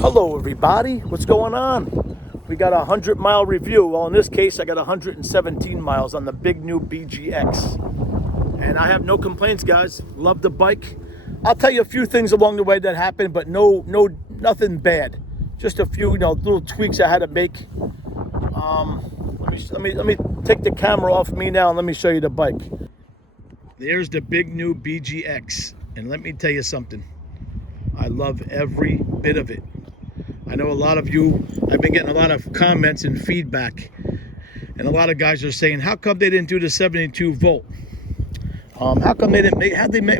Hello everybody, what's going on? We got a 100-mile review. Well, in this case, I got 117 miles on the BIGNIU BGX. And I have no complaints, guys. Love the bike. I'll tell you a few things along the way that happened, but nothing bad. Just a few, little tweaks I had to make. Let me take the camera off me now and let me show you the bike. There's the BIGNIU BGX. And let me tell you something. I love every bit of it. I know a lot of you, I've been getting a lot of comments and feedback, and a lot of guys are saying, how come they didn't do the 72 volt? How come they didn't make,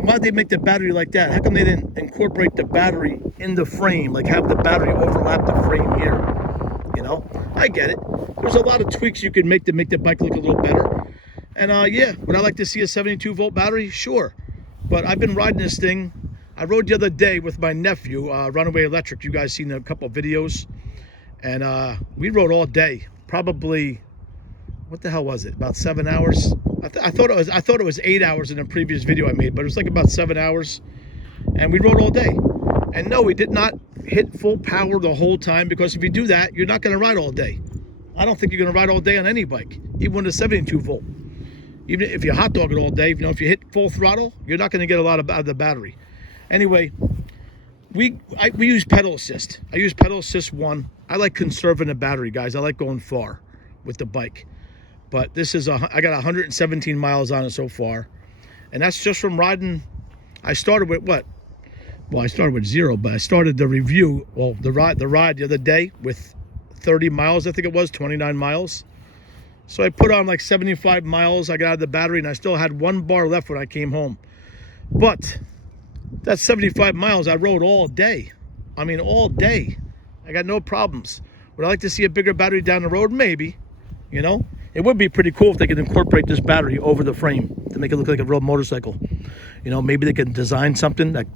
why'd they make the battery like that? How come they didn't incorporate the battery in the frame, like have the battery overlap the frame here? I get it. There's a lot of tweaks you can make to make the bike look a little better. And yeah, would I like to see a 72 volt battery? Sure. But I've been riding this thing. I rode the other day with my nephew, Runaway Electric. You guys seen a couple of videos. And we rode all day. Probably, what the hell was it? About 7 hours? I thought it was 8 hours in a previous video I made, but it was like about 7 hours. And we rode all day. And no, we did not hit full power the whole time, because if you do that, you're not going to ride all day. I don't think you're going to ride all day on any bike, even with a 72 volt. Even if you hot dog it all day, if you hit full throttle, you're not going to get a lot out of the battery. Anyway, we use pedal assist. I use pedal assist 1. I like conserving the battery, guys. I like going far with the bike. But this is I got 117 miles on it so far. And that's just from riding. I started with what? Well, I started with 0, but I started the review, well, the ride the other day with 30 miles, I think it was, 29 miles. So I put on like 75 miles. I got out of the battery, and I still had 1 bar left when I came home. But that's 75 miles I rode all day. I mean, all day. I got no problems. Would I like to see a bigger battery down the road? Maybe. It would be pretty cool if they could incorporate this battery over the frame to make it look like a real motorcycle. Maybe they can design something that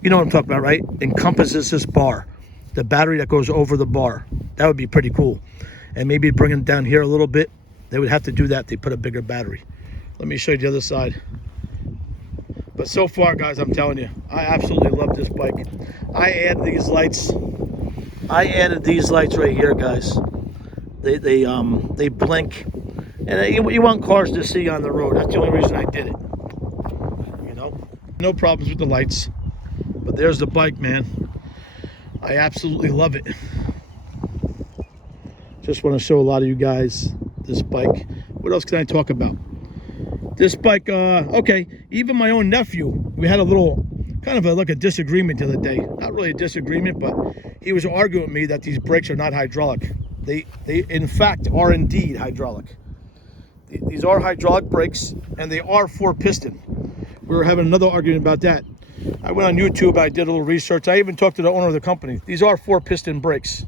you know what I'm talking about, right? Encompasses this bar. The battery that goes over the bar. That would be pretty cool. And maybe bring it down here a little bit. They would have to do that. They put a bigger battery. Let me show you the other side. But so far, guys, I'm telling you, I absolutely love this bike. I added these lights. Right here, guys. They blink, and you want cars to see on the road. That's the only reason I did it. No problems with the lights. But there's the bike, man. I absolutely love it. Just want to show a lot of you guys this bike. What else can I talk about? This bike, okay, even my own nephew, we had a little, kind of like a disagreement the other day. Not really a disagreement, but he was arguing with me that these brakes are not hydraulic. They in fact, are indeed hydraulic. These are hydraulic brakes, and they are 4-piston. We were having another argument about that. I went on YouTube, I did a little research. I even talked to the owner of the company. These are 4-piston brakes.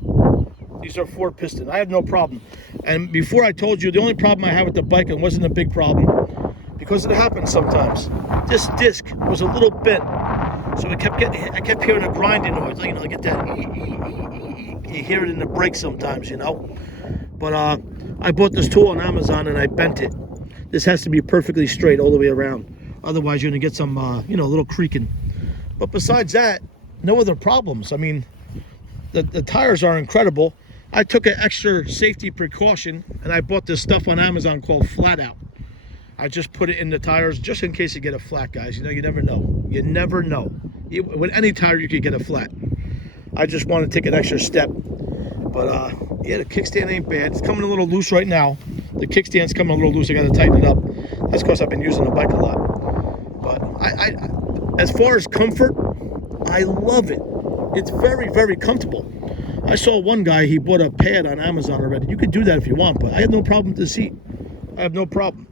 These are 4-piston. I have no problem. And before I told you, the only problem I had with the bike, and wasn't a big problem, because it happens sometimes. This disc was a little bent, so I kept hearing a grinding noise. I get that. You hear it in the brakes sometimes, But I bought this tool on Amazon and I bent it. This has to be perfectly straight all the way around. Otherwise, you're gonna get some, a little creaking. But besides that, no other problems. I mean, the tires are incredible. I took an extra safety precaution, and I bought this stuff on Amazon called Flat Out. I just put it in the tires just in case you get a flat, guys. You never know. You never know. With any tire, you could get a flat. I just want to take an extra step. But yeah, the kickstand ain't bad. It's coming a little loose right now. The kickstand's coming a little loose. I got to tighten it up. That's because I've been using the bike a lot. But I as far as comfort, I love it. It's very, very comfortable. I saw one guy, he bought a pad on Amazon already. You could do that if you want, but I have no problem with the seat. I have no problem.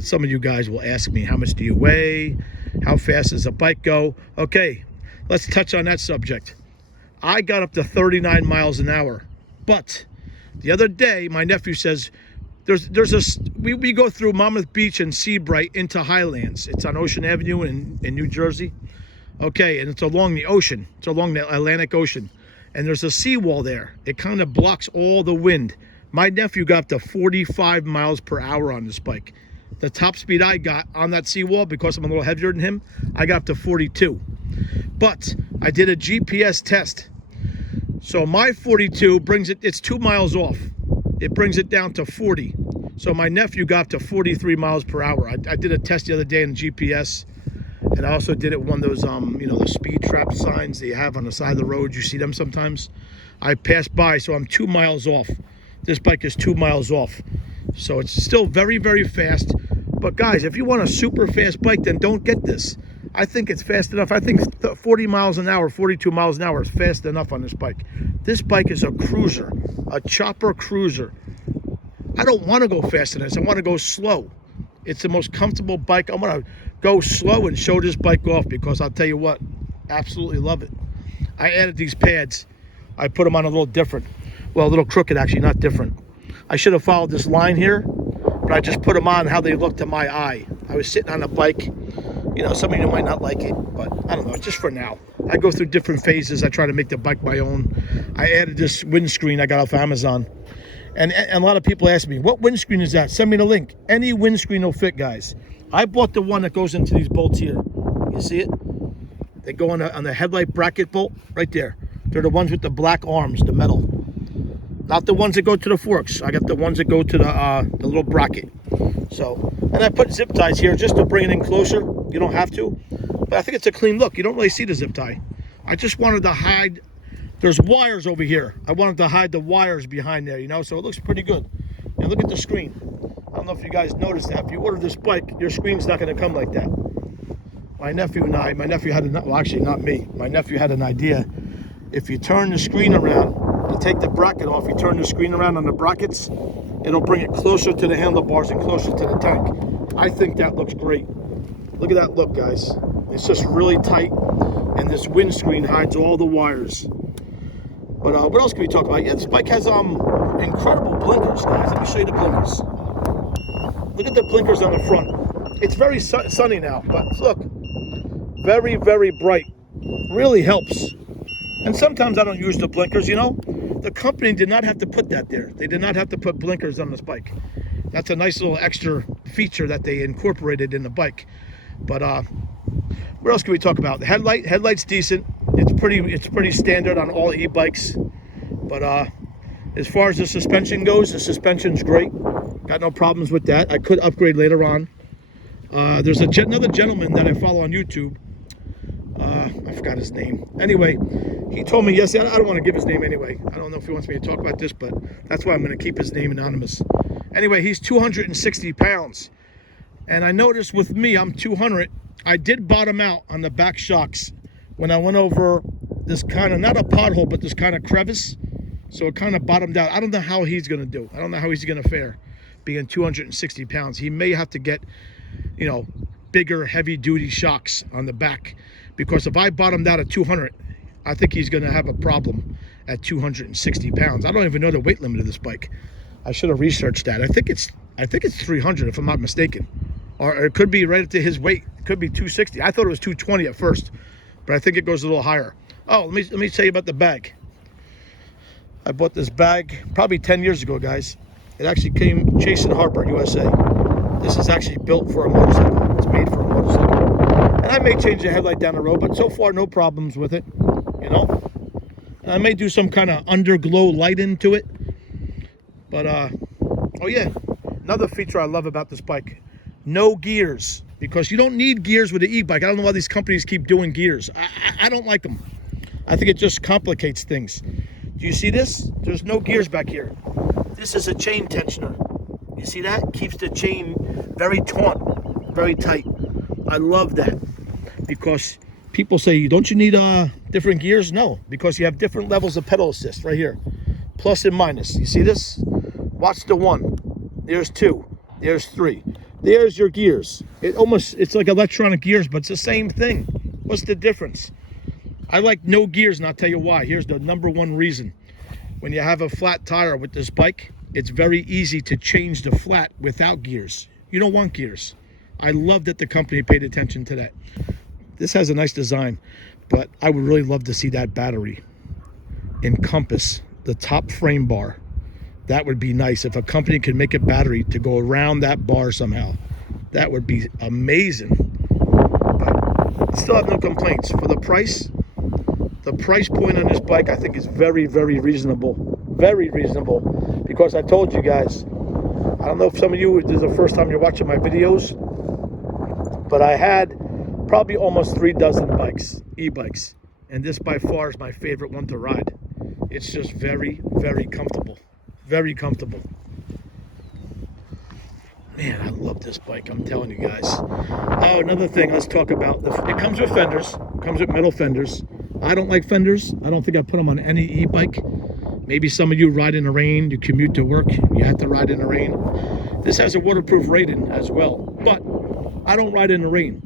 Some of you guys will ask me, how much do you weigh? How fast does a bike go? Okay, let's touch on that subject. I got up to 39 miles an hour. But the other day, my nephew says, we go through Monmouth Beach and Seabright into Highlands. It's on Ocean Avenue in New Jersey. Okay, and it's along the ocean. It's along the Atlantic Ocean. And there's a seawall there. It kind of blocks all the wind. My nephew got up to 45 miles per hour on this bike. The top speed I got on that seawall, because I'm a little heavier than him, I got up to 42. But I did a GPS test. So my 42 brings it, it's 2 miles off. It brings it down to 40. So my nephew got to 43 miles per hour. I did a test the other day in GPS, and I also did it with one of those, you know, the speed trap signs that you have on the side of the road. You see them sometimes. I passed by, so I'm 2 miles off. This bike is 2 miles off. So it's still very, very fast. But guys, if you want a super fast bike, then don't get this. I think it's fast enough. I think 40 miles an hour, 42 miles an hour is fast enough on this bike. This bike is a cruiser, a chopper cruiser. I don't want to go fast in this. I want to go slow. It's the most comfortable bike. I want to go slow and show this bike off, because I'll tell you what, absolutely love it. I added these pads. I put them on a little different. Well, a little crooked, actually, not different. I should have followed this line here, but I just put them on how they look to my eye. I was sitting on a bike. You know, some of you might not like it, but I don't know, just for now. I go through different phases. I try to make the bike my own. I added this windscreen I got off Amazon. And a lot of people ask me, what windscreen is that? Send me the link. Any windscreen will fit, guys. I bought the one that goes into these bolts here. You see it? They go on the headlight bracket bolt right there. They're the ones with the black arms, the metal. Not the ones that go to the forks. I got the ones that go to the little bracket. So, and I put zip ties here just to bring it in closer. You don't have to, but I think it's a clean look. You don't really see the zip tie. I just wanted to hide. There's wires over here. I wanted to hide the wires behind there, you know, so it looks pretty good. And look at the screen. I don't know if you guys noticed that. If you order this bike, your screen's not going to come like that. My nephew had well, actually not me. My nephew had an idea. If you turn the screen around, you take the bracket off, you turn the screen around on the brackets, it'll bring it closer to the handlebars and closer to the tank. I think that looks great. Look at that look, guys. It's just really tight, and this windscreen hides all the wires. But what else can we talk about? Yeah, this bike has incredible blinkers, guys. Let me show you the blinkers. Look at the blinkers on the front. It's very sunny now, but look, very, very bright. Really helps. And sometimes I don't use the blinkers, you know. The company did not have to put that there. They did not have to put blinkers on this bike. That's a nice little extra feature that they incorporated in the bike. But what else can we talk about? The headlight's decent. It's pretty standard on all e-bikes. But as far as the suspension goes, the suspension's great. Got no problems with that. I could upgrade later on. There's another gentleman that I follow on YouTube. I forgot his name. Anyway, he told me yesterday, I don't want to give his name anyway. I don't know if he wants me to talk about this, but that's why I'm going to keep his name anonymous. Anyway, he's 260 pounds. And I noticed with me, I'm 200. I did bottom out on the back shocks when I went over this kind of, not a pothole, but this kind of crevice. So it kind of bottomed out. I don't know how he's going to do. I don't know how he's going to fare being 260 pounds. He may have to get, you know, bigger, heavy-duty shocks on the back. Because if I bottomed out at 200, I think he's going to have a problem at 260 pounds. I don't even know the weight limit of this bike. I should have researched that. I think it's 300 if I'm not mistaken. Or it could be right up to his weight. It could be 260. I thought it was 220 at first, but I think it goes a little higher. Oh, let me tell you about the bag. I bought this bag probably 10 years ago, guys. It actually came Jason Harper, USA. This is actually built for a motorcycle. It's made for a motorcycle. And I may change the headlight down the road, but so far no problems with it, you know. And I may do some kind of underglow light into it. But, oh yeah, another feature I love about this bike, no gears. Because you don't need gears with the e-bike. I don't know why these companies keep doing gears. I don't like them. I think it just complicates things. Do you see this? There's no gears back here. This is a chain tensioner. You see that? Keeps the chain very taut, very tight. I love that. Because people say, don't you need different gears? No, because you have different levels of pedal assist right here. Plus and minus. You see this? Watch the 1. There's 2. There's 3. There's your gears. It's like electronic gears, but it's the same thing. What's the difference? I like no gears, and I'll tell you why. Here's the #1 reason. When you have a flat tire with this bike, it's very easy to change the flat without gears. You don't want gears. I love that the company paid attention to that. This has a nice design, but I would really love to see that battery encompass the top frame bar. That would be nice if a company could make a battery to go around that bar somehow. That would be amazing. But still have no complaints. For the price, The price point on this bike, I think, is very, very reasonable. Very reasonable. Because I told you guys, I don't know if some of you, this is the first time you're watching my videos, but I had probably almost 3 dozen bikes, e-bikes. And this by far is my favorite one to ride. It's just very, very comfortable. Very comfortable. Man, I love this bike, I'm telling you guys. Oh, another thing, let's talk about, it comes with fenders. It comes with metal fenders. I don't like fenders. I don't think I put them on any e-bike. Maybe some of you ride in the rain, you commute to work, you have to ride in the rain. This has a waterproof rating as well, but I don't ride in the rain.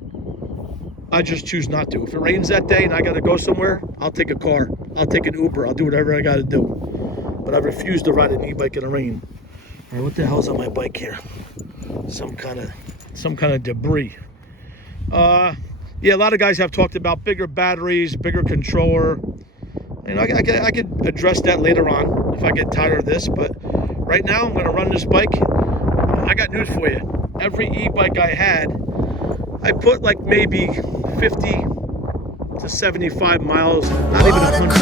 I just choose not to. If it rains that day and I gotta go somewhere, I'll take a car. I'll take an Uber. I'll do whatever I gotta do. But I refuse to ride an e-bike in the rain. All right, what the hell's on my bike here? Some kind of debris. Yeah, a lot of guys have talked about bigger batteries, bigger controller. You know, I could address that later on if I get tired of this, but right now I'm gonna run this bike. I got news for you. Every e-bike I had, I put like maybe 50 to 75 miles, not even 100,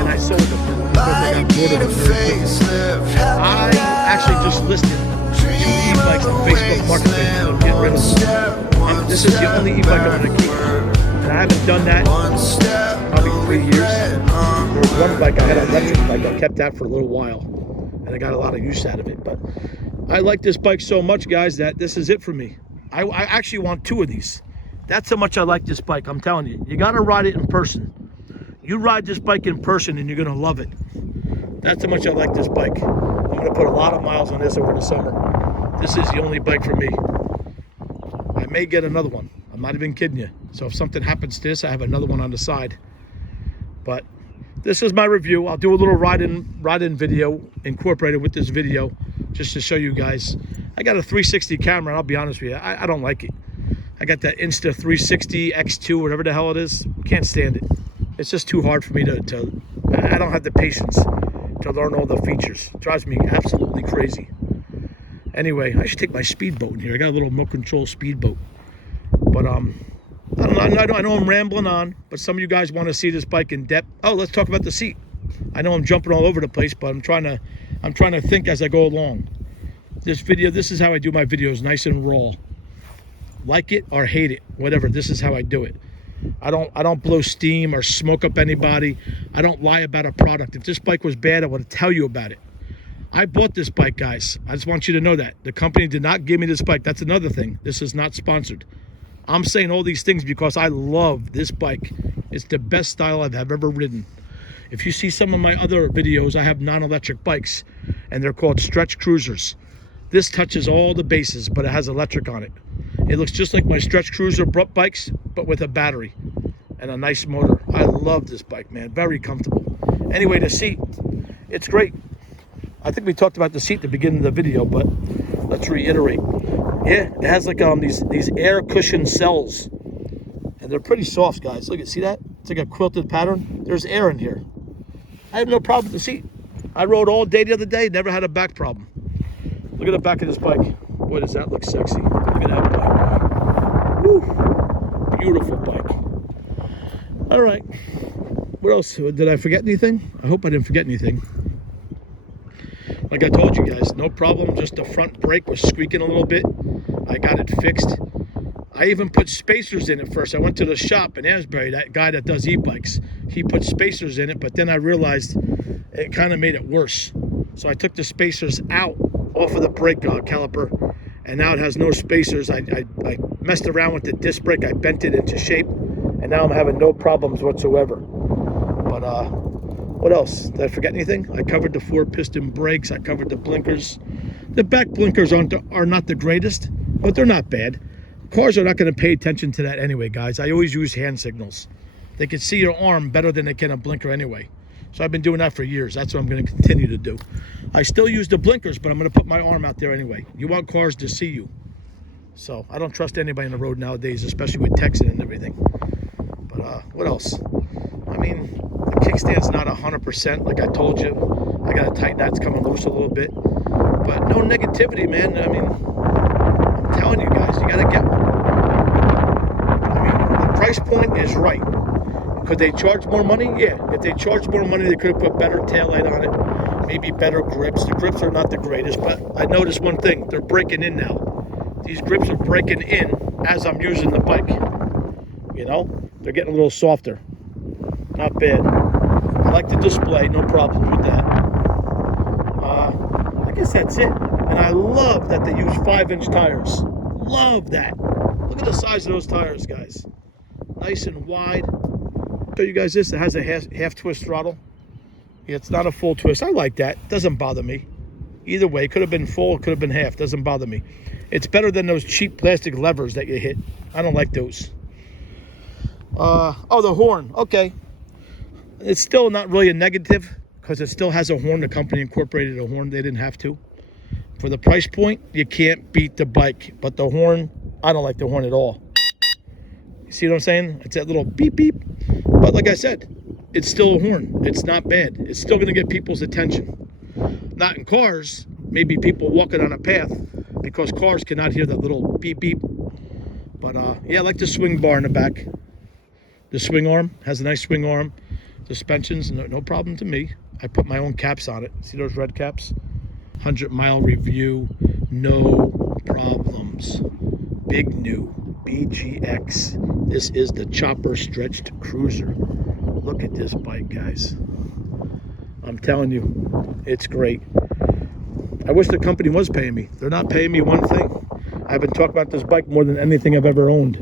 and I sold them because I got bored of them. I actually just listed 2 e-bikes on Facebook Marketplace and get rid of them. This is the only e-bike I'm going to keep, and I haven't done that in probably 3 years. There was one bike I had, an electric bike. I kept that for a little while, and I got a lot of use out of it. But I like this bike so much, guys, that this is it for me. I actually want 2 of these. That's how much I like this bike. I'm telling you, you got to ride it in person. You ride this bike in person and you're going to love it. That's how much I like this bike. I'm going to put a lot of miles on this over the summer. This is the only bike for me. I may get another one. I'm not even kidding you. So if something happens to this, I have another one on the side. But this is my review. I'll do a little ride-in video incorporated with this video just to show you guys. I got a 360 camera, and I'll be honest with you, I don't like it. I got that Insta 360 X2, whatever the hell it is. Can't stand it. It's just too hard for me to I don't have the patience to learn all the features. It drives me absolutely crazy. Anyway, I should take my speedboat in here. I got a little remote control speedboat. But I know I'm rambling on, but some of you guys want to see this bike in depth. Oh, let's talk about the seat. I know I'm jumping all over the place, but I'm trying to think as I go along. This is how I do my videos, nice and raw. Like it or hate it, whatever. This is how I do it. I don't blow steam or smoke up anybody. I don't lie about a product. If this bike was bad, I would tell you about it. I bought this bike, guys. I just want you to know that. The company did not give me this bike. That's another thing. This is not sponsored. I'm saying all these things because I love this bike. It's the best style I've ever ridden. If you see some of my other videos, I have non-electric bikes, and they're called stretch cruisers. This touches all the bases, but it has electric on it. It looks just like my stretch cruiser bikes, but with a battery and a nice motor. I love this bike, man. Very comfortable. Anyway, the seat, it's great. I think we talked about the seat at the beginning of the video, but let's reiterate. Yeah, it has like these air cushion cells, and they're pretty soft, guys. Look at, see that? It's like a quilted pattern. There's air in here. I have no problem with the seat. I rode all day the other day, never had a back problem. Look at the back of this bike. Boy, does that look sexy. Look at that bike. Woo. Beautiful bike. All right. What else? Did I forget anything? I hope I didn't forget anything. Like I told you guys, no problem. Just the front brake was squeaking a little bit. I got it fixed. I even put spacers in it first. I went to the shop in Asbury, that guy that does e-bikes. He put spacers in it, but then I realized it kind of made it worse. So I took the spacers out off of the brake caliper, and now it has no spacers. I messed around with the disc brake. I bent it into shape, and now I'm having no problems whatsoever. But what else? Did I forget anything? I covered the 4-piston brakes. I covered the blinkers. The back blinkers are not the greatest, but they're not bad. Cars are not going to pay attention to that anyway, guys. I always use hand signals. They can see your arm better than they can a blinker anyway. So I've been doing that for years. That's what I'm going to continue to do. I still use the blinkers, but I'm going to put my arm out there anyway. You want cars to see you. So I don't trust anybody on the road nowadays, especially with texting and everything. But what else? I mean, the kickstand's not 100%, like I told you. I got to tighten that. It's coming loose a little bit. But no negativity, man. I mean, I'm telling you guys, you got to get one. I mean, the price point is right. Could they charge more money? Yeah. If they charged more money, they could have put better taillight on it, maybe better grips. The grips are not the greatest, but I noticed one thing. They're breaking in now. These grips are breaking in as I'm using the bike. You know, they're getting a little softer. Not bad. I like the display, no problem with that. I guess that's it. And I love that they use 5-inch tires. Love that. Look at the size of those tires, guys. Nice and wide. Show you guys this. It has a half twist throttle. Yeah, it's not a full twist. I like that. Doesn't bother me. Either way, could have been full, could have been half. Doesn't bother me. It's better than those cheap plastic levers that you hit. I don't like those. Oh, the horn. Okay. It's still not really a negative because it still has a horn. The company incorporated a horn. They didn't have to. For the price point, you can't beat the bike. But the horn, I don't like the horn at all. You see what I'm saying? It's that little beep beep. But like I said, it's still a horn. It's not bad. It's still going to get people's attention. Not in cars. Maybe people walking on a path because cars cannot hear that little beep beep. But yeah, I like the swing bar in the back. The swing arm has a nice swing arm. Suspensions, no problem to me. I put my own caps on it. See those red caps? 100-mile review, no problems. BIGNIU BGX. This is the chopper stretched cruiser. Look at this bike, guys. I'm telling you, it's great. I wish the company was paying me. They're not paying me one thing. I've been talking about this bike more than anything I've ever owned.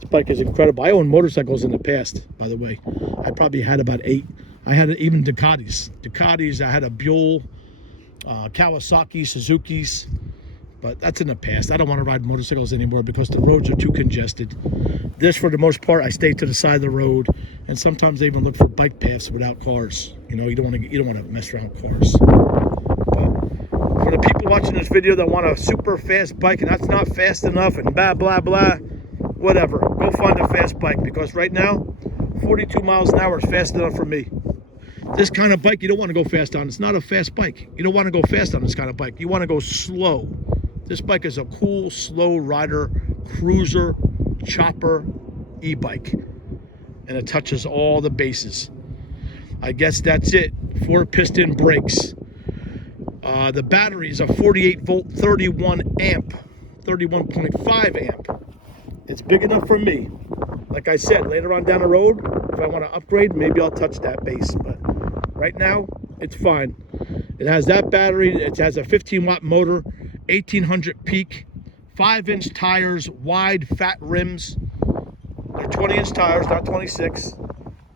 This bike is incredible. I owned motorcycles in the past, by the way. I probably had about 8. I had even Ducatis. I had a Buell, Kawasaki, Suzuki's. But that's in the past. I don't want to ride motorcycles anymore because the roads are too congested. This, for the most part, I stay to the side of the road, and sometimes I even look for bike paths without cars. You know, you don't want to mess around with cars. But for the people watching this video that want a super fast bike and that's not fast enough and blah blah blah, whatever, go find a fast bike because right now, 42 miles an hour is fast enough for me. This kind of bike you don't want to go fast on. It's not a fast bike. You don't want to go fast on this kind of bike. You want to go slow. This bike is a cool, slow rider, cruiser, chopper, e-bike. And it touches all the bases. I guess that's it. 4-piston brakes. The battery is a 48-volt, 31 amp, 31.5 amp. It's big enough for me. Like I said, later on down the road, if I want to upgrade, maybe I'll touch that base. But right now, it's fine. It has that battery. It has a 15-watt motor, 1800 peak, 5-inch tires, wide, fat rims. They're 20-inch tires, not 26.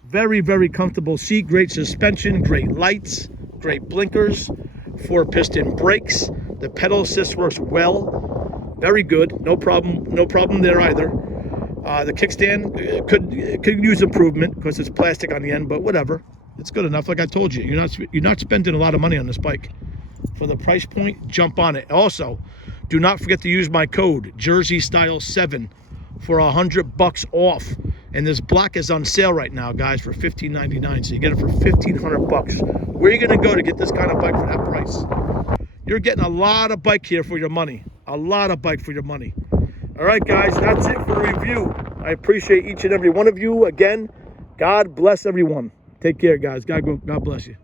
Very, very comfortable seat, great suspension, great lights, great blinkers, 4-piston brakes. The pedal assist works well, very good. No problem there either. The kickstand could use improvement because it's plastic on the end, but whatever. It's good enough. Like I told you, you're not spending a lot of money on this bike. For the price point, jump on it. Also, do not forget to use my code Jersey Style 7 for $100 off. And this black is on sale right now, guys, for $15.99. So you get it for $1,500. Where are you going to go to get this kind of bike for that price? You're getting a lot of bike here for your money. A lot of bike for your money. All right, guys, that's it for the review. I appreciate each and every one of you. Again, God bless everyone. Take care, guys. God bless you.